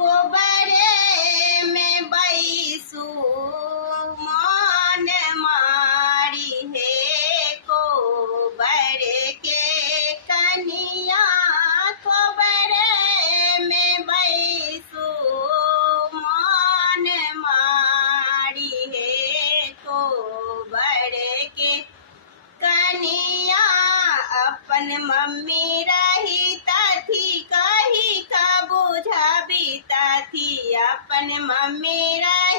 कोबरे में बैसू मान मारी है कोबर के कनिया। कोबरे में बैसू मान मारी है कोबर के कनिया। अपन मम्मी रही थी कही का बुझा बीता थी। अपन मम्मी रही